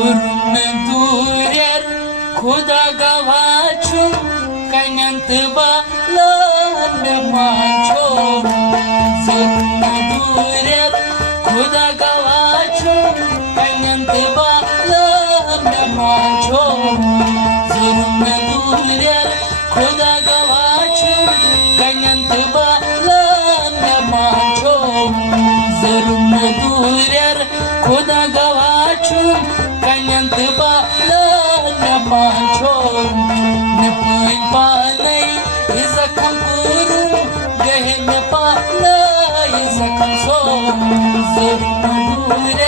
जुर्म दूर खुदा गवाह कनंत बालन माछो जुर्म दूर खुदा गवाह कनंत बालन माछो जुर्म दूर खुदा गवाह कनंत बालन माछो जुर्म दूर खुदा गवाह कनंत बालन माछो न पान पाने जखम पूरू गहे न पाने जखम सो जुर्म दूर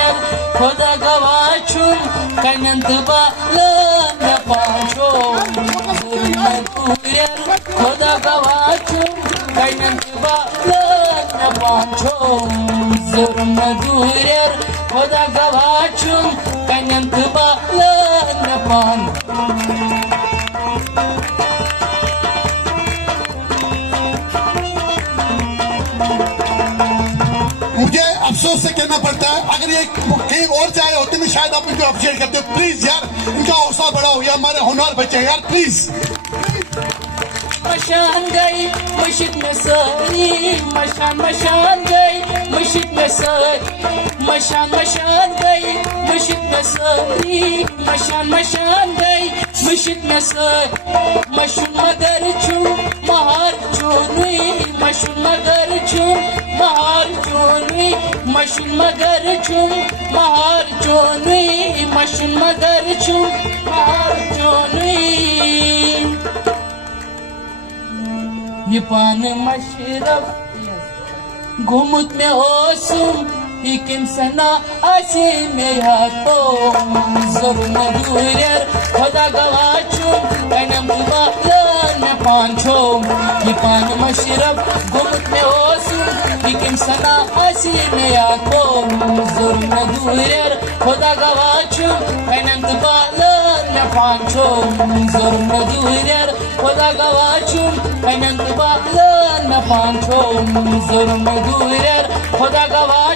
खुदा गवाह कनंत बालन माछो जुर्म दूर खुदा गवाह कनंत बालन माछो जुर्म दूर खुदा गवाह कनंत बालन पान मुझे अफसोस से कहना पड़ता है, अगर ये कहीं और जाए होते में शायद आप इनको अप्रिशिएट करते। प्लीज यार, इनका हौसला बड़ा हो गया, हमारे होनहार बच्चे यार, प्लीज। मशान गई मुशिक में सारी मशान मशान गई मुशिक में सारी मशान मशान गई मुशिक में सारी मशान मशान गई मुशिक में सारी मशून मगर छू महार चोनी मशून मगर छू महार चोनी मशून मगर छू महार चोनी मशून मगर छू महार चोनी ये पान मशरफ घुमुत में ओसुम हिकिम सना आसी में हाथो जुर्म दूर खुदा गवाह कनम बालन पांचो ये पान मशरफ घुमुत में ओसुम हिकिम सना आसी में हाथो जुर्म दूर खुदा गवाह कनम बालन पांचो जुर्म दूर खुदा गवाह कनंत बालन पांचो जुर्म दूर खुदा गवाह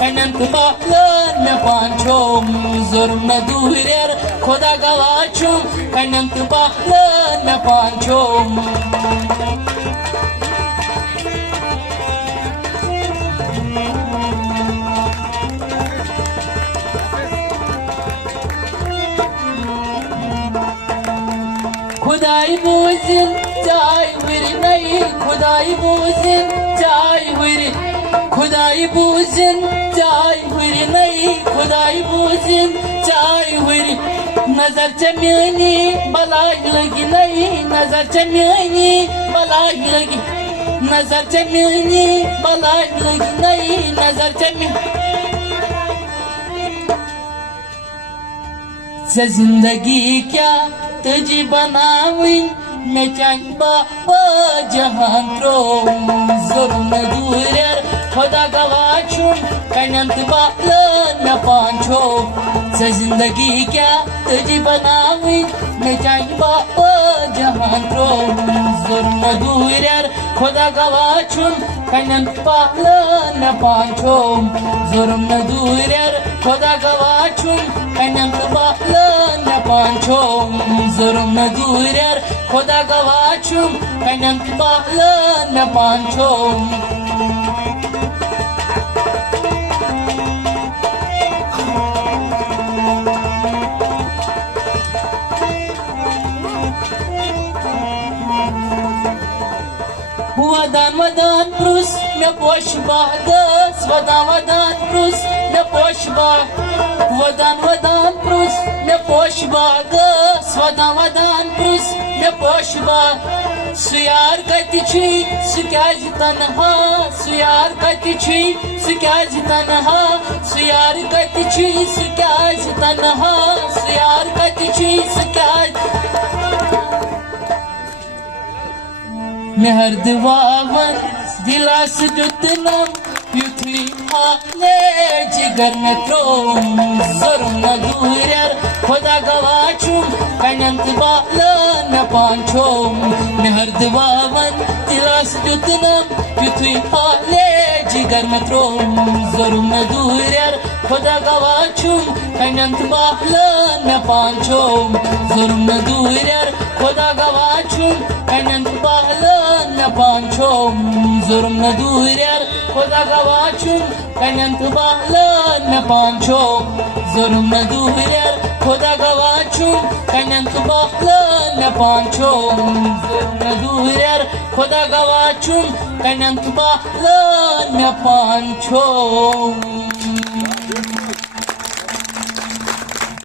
कनंत बालन पांचो जुर्म दूर खुदा गवाह कनंत बालन पांचो खुदाई बूजिन चाय हुई नहीं खुदाई बूजिन चाय हुई खुदाई बूजिन चाय हुई नहीं खुदाई बूजिन चाय हुई नजर चम्यानी बलाई लगी नहीं नजर चम्यानी बलाई लगी नजर चम्यानी बलाई लगी नहीं नजर चम्यानी जिंदगी क्या तुझी बनावी मैं चाहबा जहां त्रो जुर्म दूर खुदा गवाह कनंत बालन पांचो जिंदगी क्या तुझी बनावी मैं चाहबा जहां त्रो जुर्म दूर खुदा गवाह कनंत बालन पांचो जुर्म दूर खुदा गवाह कनंत बालन पांचो जुर्म दूर खुदा गवाह कनंत बालन पांचो वदान वदान प्रुस में पोश बादस वदान वदान प्रुस में पोश वदान वदान प्रुस में पोश बादस वदान वदान प्रुस में पोश सुयार कति सुक्याज तनहा सुयार कति सुक्याज तनहा सुयार कति सुक्याज तनहा सुयार कति सुक्याज मेहर दुआवन दिलास जुतनम युथी आले जिगर में त्रोम जुर्म दूर खुदा गवाह कनंत बालन पांचो मेहर दुआवन दिलास जुतनम युथी आले जिगर में त्रोम जुर्म दूर खुदा गवाचुम कन्यंत बाहलन में पांचोम जुर्म न दूर खुदा गवाचुम कन्यंत बाहलन में पांचोम जुर्म न दूर खुदा गवाचुम कन्यंत बाहलन में पांचोम जुर्म न दूर खुदा गवाचुम कन्यंत बाहलन में पांचोम जुर्म न दूर खुदा गवाचुम कन्यंत बाहलन में पांचोम